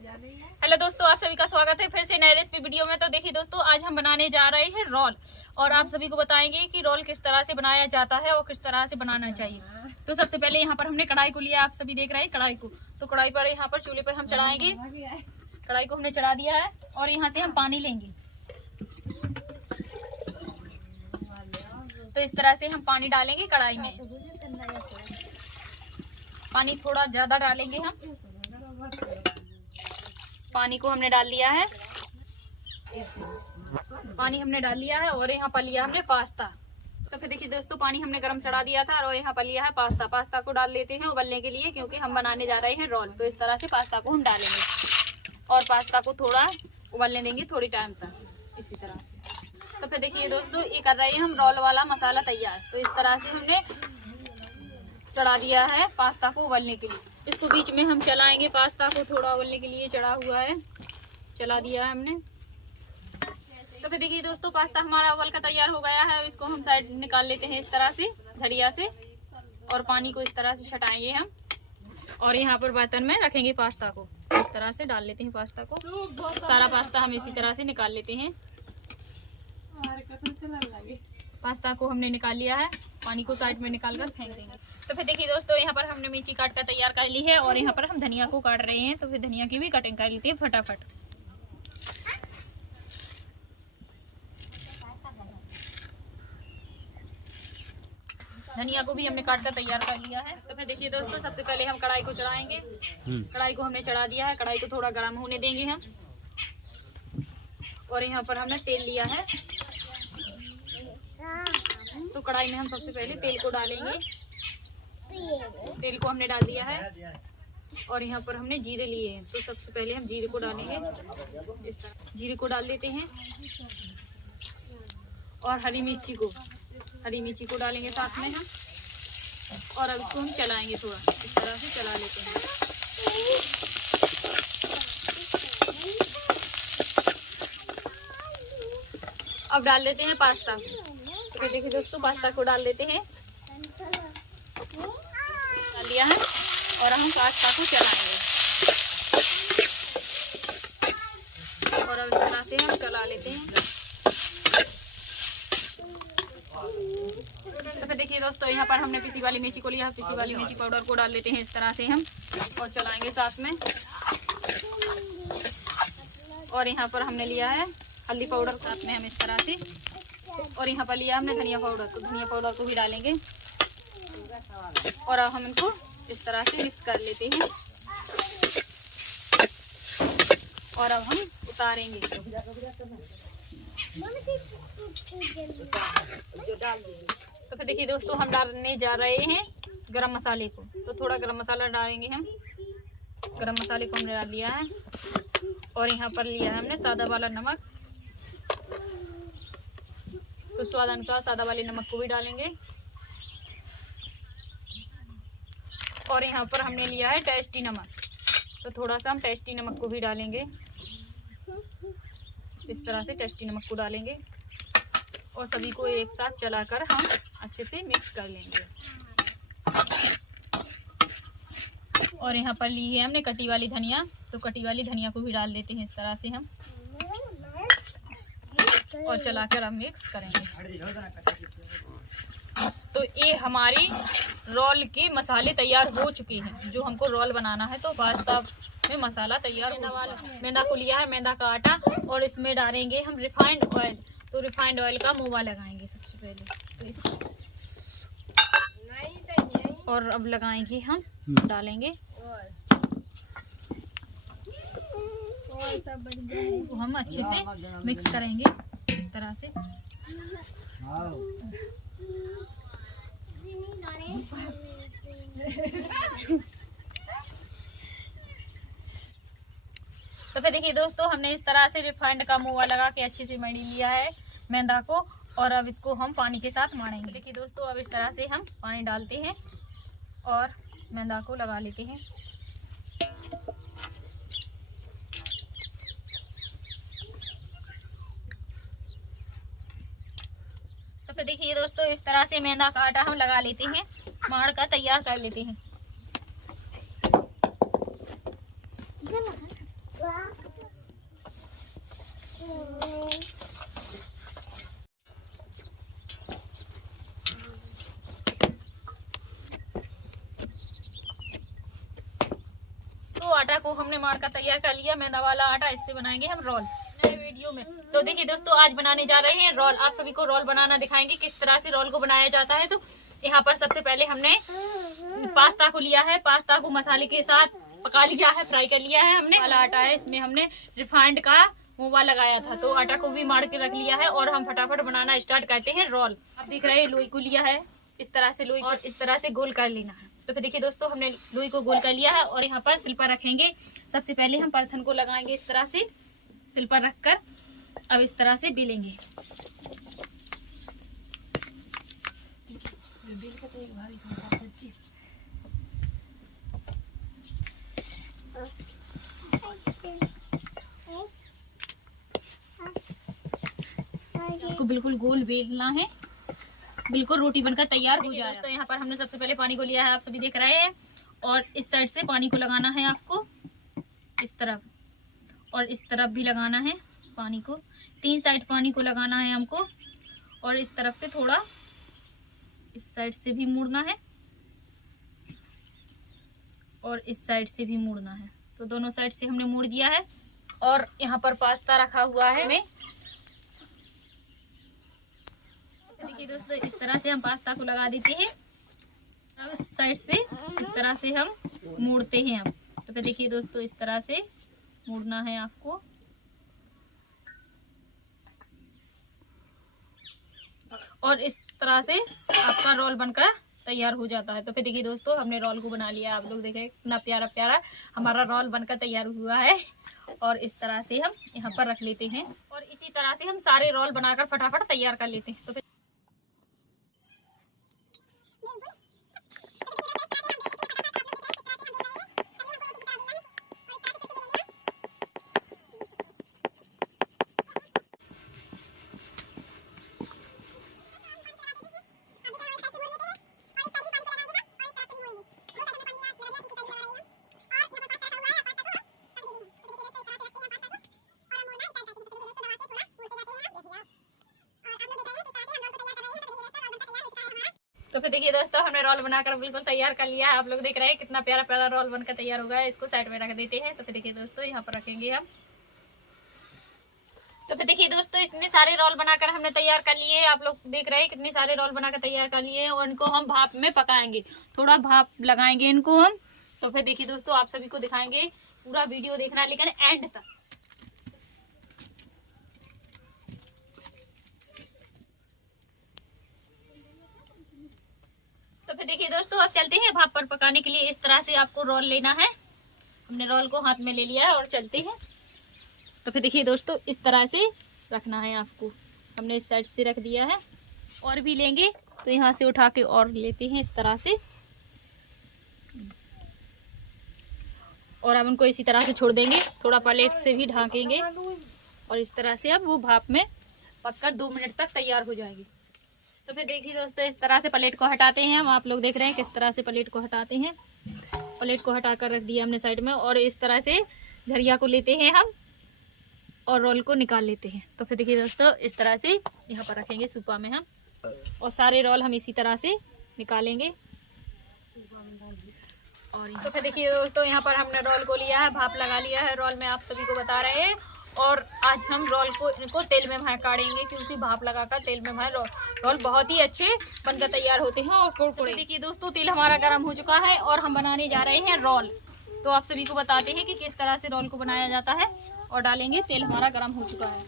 Hello दोस्तों, आप सभी का स्वागत है फिर से नए रेसिपी वीडियो में। तो देखिए दोस्तों, आज हम बनाने जा रहे हैं रोल और आप सभी को बताएंगे कि रोल किस तरह से बनाया जाता है और किस तरह से बनाना चाहिए। तो सबसे पहले यहाँ पर हमने कढ़ाई को लिया, आप सभी देख रहे हैं कढ़ाई को। तो कढ़ाई पर यहाँ पर चूल्हे पर हम चढ़ाएंगे। कढ़ाई को हमने चढ़ा दिया है और यहाँ से हम पानी लेंगे। तो इस तरह से हम पानी डालेंगे कढ़ाई में। पानी थोड़ा ज्यादा डालेंगे हम। पानी को हमने डाल लिया है, पानी हमने डाल लिया है और यहाँ पर लिया हमने पास्ता। तो फिर देखिए दोस्तों, पानी हमने गरम चढ़ा दिया था और यहाँ पर लिया है पास्ता। पास्ता को डाल लेते हैं उबलने के लिए, क्योंकि हम बनाने जा रहे हैं रोल। तो इस तरह से पास्ता को हम डालेंगे और पास्ता को थोड़ा उबलने देंगे थोड़ी टाइम तक इसी तरह से। तो फिर देखिए दोस्तों, ये कर रहे हैं हम रोल वाला मसाला तैयार। तो इस तरह से हमने चढ़ा दिया है पास्ता को उबलने के लिए। इसको बीच में हम चलाएंगे, पास्ता को थोड़ा उबलने के लिए चढ़ा हुआ है, चला दिया है हमने। तो फिर देखिए दोस्तों, पास्ता हमारा उबल का तैयार हो गया है। इसको हम साइड निकाल लेते हैं इस तरह से झड़िया से, और पानी को इस तरह से छटाएंगे हम और यहाँ पर बर्तन में रखेंगे पास्ता को। इस तरह से डाल लेते हैं पास्ता को। सारा पास्ता हम इसी तरह से निकाल लेते हैं। पास्ता को हमने निकाल लिया है, पानी को साइड में निकाल कर फेंक देंगे। तो फिर देखिए दोस्तों, यहाँ पर हमने मिर्ची काट कर तैयार कर ली है और यहाँ पर हम धनिया को काट रहे हैं। तो फिर धनिया की भी कटिंग कर लेते हैं फटाफट। धनिया को भी हमने काट कर तैयार कर लिया है। तो फिर देखिए दोस्तों, सबसे पहले हम कढ़ाई को चढ़ाएंगे। कढ़ाई को हमने चढ़ा दिया है, कढ़ाई को थोड़ा गर्म होने देंगे हम। और यहाँ पर हमने तेल लिया है, तो कढ़ाई में हम सबसे पहले तेल को डालेंगे। तेल को हमने डाल दिया है और यहाँ पर हमने जीरे लिए हैं। तो सबसे पहले हम जीरे को डालेंगे। इस तरह जीरे को डाल देते हैं और हरी मिर्ची को डालेंगे साथ में हम। और अब इसको हम चलाएंगे, थोड़ा इस तरह से चला लेते हैं। अब डाल देते हैं पास्ता। तो देखिए दोस्तों, पास्ता को डाल देते हैं, डाल दिया है और हम पास्ता को चलाएंगे और अब इस तरह से हम चला लेते हैं। तो फिर देखिए दोस्तों, यहाँ पर हमने पिसी वाली मिर्ची को लिया, पिसी वाली मिर्ची पाउडर को डाल लेते हैं इस तरह से हम और चलाएंगे साथ में। और यहाँ पर हमने लिया है हल्दी पाउडर साथ में हम इस तरह से, और यहाँ पर लिया हमने धनिया पाउडर, तो धनिया पाउडर को भी डालेंगे और अब हम इनको इस तरह से मिक्स कर लेते हैं और अब हम उतारेंगे। तो फिर देखिए दोस्तों, हम डालने जा रहे हैं गरम मसाले को। तो थोड़ा गरम मसाला डालेंगे हम। गरम मसाले को हमने डाल लिया है और यहाँ पर लिया है हमने सादा वाला नमक। तो स्वाद अनुसार सादा वाले नमक को भी डालेंगे। और यहाँ पर हमने लिया है टेस्टी नमक, तो थोड़ा सा हम टेस्टी नमक को भी डालेंगे। इस तरह से टेस्टी नमक को डालेंगे और सभी को एक साथ चलाकर हम अच्छे से मिक्स कर लेंगे। और यहाँ पर ली है हमने कटी वाली धनिया, तो कटी वाली धनिया को भी डाल देते हैं इस तरह से हम और चलाकर हम मिक्स करेंगे। तो ये हमारी रोल के मसाले तैयार हो चुके हैं। जो हमको रोल बनाना है, तो पास्ता में मसाला तैयार होने मैदा को लिया है, मैदा का आटा, और इसमें डालेंगे हम रिफाइंड ऑयल। तो रिफाइंड ऑयल का मुआ लगाएंगे सबसे पहले। तो इस और अब लगाएंगे हम, डालेंगे तो हम अच्छे से मिक्स करेंगे इस तरह से। तो फिर देखिए दोस्तों, हमने इस तरह से रिफाइंड का मुआ लगा के अच्छे से मढ़ी लिया है मैदा को, और अब इसको हम पानी के साथ मारेंगे। देखिए दोस्तों, अब इस तरह से हम पानी डालते हैं और मैदा को लगा लेते हैं। तो फिर देखिए दोस्तों, इस तरह से मैदा का आटा हम लगा लेते हैं, माड़ का तैयार कर लेते हैं। को हमने मार कर तैयार कर लिया। मैदा वाला आटा, इससे बनाएंगे हम रोल नए वीडियो में। तो देखिए दोस्तों, आज बनाने जा रहे हैं रोल। आप सभी को रोल बनाना दिखाएंगे किस तरह से रोल को बनाया जाता है। तो यहाँ पर सबसे पहले हमने पास्ता को लिया है। पास्ता को मसाले के साथ पका लिया है, फ्राई कर लिया है हमने। वाला आटा है, इसमें हमने रिफाइंड का मोवा लगाया था, तो आटा को भी मार के रख लिया है और हम फटाफट बनाना स्टार्ट करते हैं रोल। आप देख रहे हैं लोई को लिया है, इस तरह से लोई और इस तरह से गोल कर लेना है। तो फिर देखिए दोस्तों, हमने लोई को गोल कर लिया है और यहाँ पर सिल पर रखेंगे। सबसे पहले हम परथन को लगाएंगे इस तरह से सिल पर रखकर। अब इस तरह से बेलेंगे। आपको बिल्कुल गोल बेलना है, बिल्कुल रोटी बनकर तैयार हो जाए। दोस्तों यहाँ पर हमने सबसे पहले पानी को लिया है, आप सभी देख रहे हैं। और इस साइड से पानी को लगाना है आपको इस तरफ, और इस तरफ भी लगाना है पानी को। 3 साइड पानी को लगाना है हमको। और इस तरफ से थोड़ा इस साइड से भी मुड़ना है और इस साइड से भी मुड़ना है। तो दोनों साइड से हमने मोड़ दिया है। और यहाँ पर पास्ता रखा हुआ है हमें। देखिए दोस्तों, इस तरह से हम पास्ता को लगा देते हैं। अब इस साइड से इस तरह से हम मोड़ते हैं। अब तो फिर देखिए दोस्तों, इस तरह से मोड़ना है आपको। और इस तरह से आपका रोल बनकर तैयार हो जाता है। तो फिर देखिए दोस्तों, हमने रोल को बना लिया। आप लोग देखें कितना प्यारा प्यारा हमारा रोल बनकर तैयार हुआ है। और इस तरह से हम यहाँ पर रख लेते हैं और इसी तरह से हम सारे रोल बनाकर फटाफट तैयार कर लेते हैं। तो फिर देखिए दोस्तों, हमने रोल बनाकर बिल्कुल तैयार कर लिया है। आप लोग देख रहे हैं कितना प्यारा प्यारा रोल बनकर तैयार हो गया है। इसको साइड में रख देते हैं। तो फिर देखिए दोस्तों, यहाँ पर रखेंगे हम। तो फिर देखिए दोस्तों, इतने सारे रोल बनाकर हमने तैयार कर लिए हैं। आप लोग देख रहे हैं कितने सारे रोल बनाकर तैयार कर लिए हैं और इनको हम भाप में पकाएंगे। थोड़ा भाप लगाएंगे इनको हम। तो फिर देखिए दोस्तों, आप सभी को दिखाएंगे। पूरा वीडियो देखना लेकिन एंड तक। तो फिर देखिए दोस्तों, अब चलते हैं भाप पर पकाने के लिए। इस तरह से आपको रोल लेना है। हमने रोल को हाथ में ले लिया है और चलते हैं। तो फिर देखिए दोस्तों, इस तरह से रखना है आपको। हमने इस साइड से रख दिया है। और भी लेंगे तो यहाँ से उठा के और लेते हैं इस तरह से। और अब उनको इसी तरह से छोड़ देंगे। थोड़ा प्लेट से भी ढाकेंगे और इस तरह से अब वो भाप में पककर 2 मिनट तक तैयार हो जाएगी। तो फिर देखिए दोस्तों, इस तरह से प्लेट को हटाते हैं हम। आप लोग देख रहे हैं किस तरह से प्लेट को हटाते हैं। प्लेट को हटाकर रख दिया हमने साइड में। और इस तरह से झरिया को लेते हैं हम और रोल को निकाल लेते हैं। तो फिर देखिए दोस्तों, इस तरह से यहाँ पर रखेंगे सूपा में हम। और सारे रोल हम इसी तरह से निकालेंगे। और तो फिर देखिए दोस्तों, यहाँ पर हमने रोल को लिया है, भाप लगा लिया है रोल में, आप सभी को बता रहे हैं। और आज हम रोल को इनको तेल में काटेंगे, क्योंकि भाप लगाकर तेल में रोल बहुत ही अच्छे बनकर तैयार होते हैं और कुरकुरे। देखिए दोस्तों, तेल हमारा गर्म हो चुका है और हम बनाने जा रहे हैं रोल। तो आप सभी को बताते हैं कि किस तरह से रोल को बनाया जाता है। और डालेंगे, तेल हमारा गर्म हो चुका है।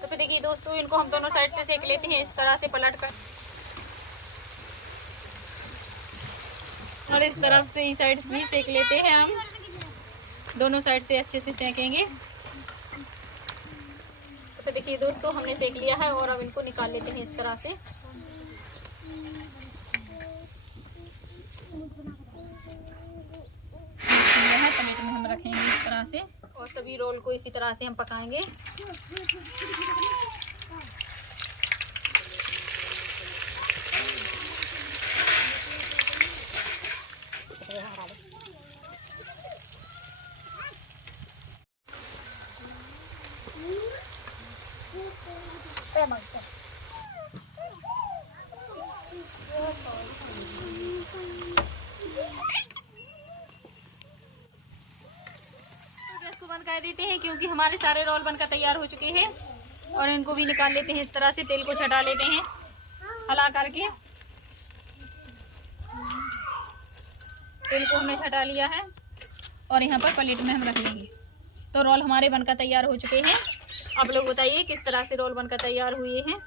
तो फिर देखिए दोस्तों, इनको हम दोनों साइड से सेक लेते हैं इस तरह से पलट कर। और इस तरफ से इस साइड भी सेक लेते हैं हम। दोनों साइड से अच्छे से सेकेंगे। तो देखिए दोस्तों, हमने सेक लिया है और अब इनको निकाल लेते हैं इस तरह से। टमाटर में हम रखेंगे इस तरह से। और सभी रोल को इसी तरह से हम पकाएंगे। गैस को बंद कर देते हैं क्योंकि हमारे सारे रोल बनकर तैयार हो चुके हैं। और इनको भी निकाल लेते हैं। इस तरह से तेल को छटा लेते हैं हला करके। तेल को हमने छटा लिया है और यहाँ पर प्लेट में हम रख लेंगे। तो रोल हमारे बनकर तैयार हो चुके हैं। अब लोग बताइए किस तरह से रोल बनकर तैयार हुए हैं।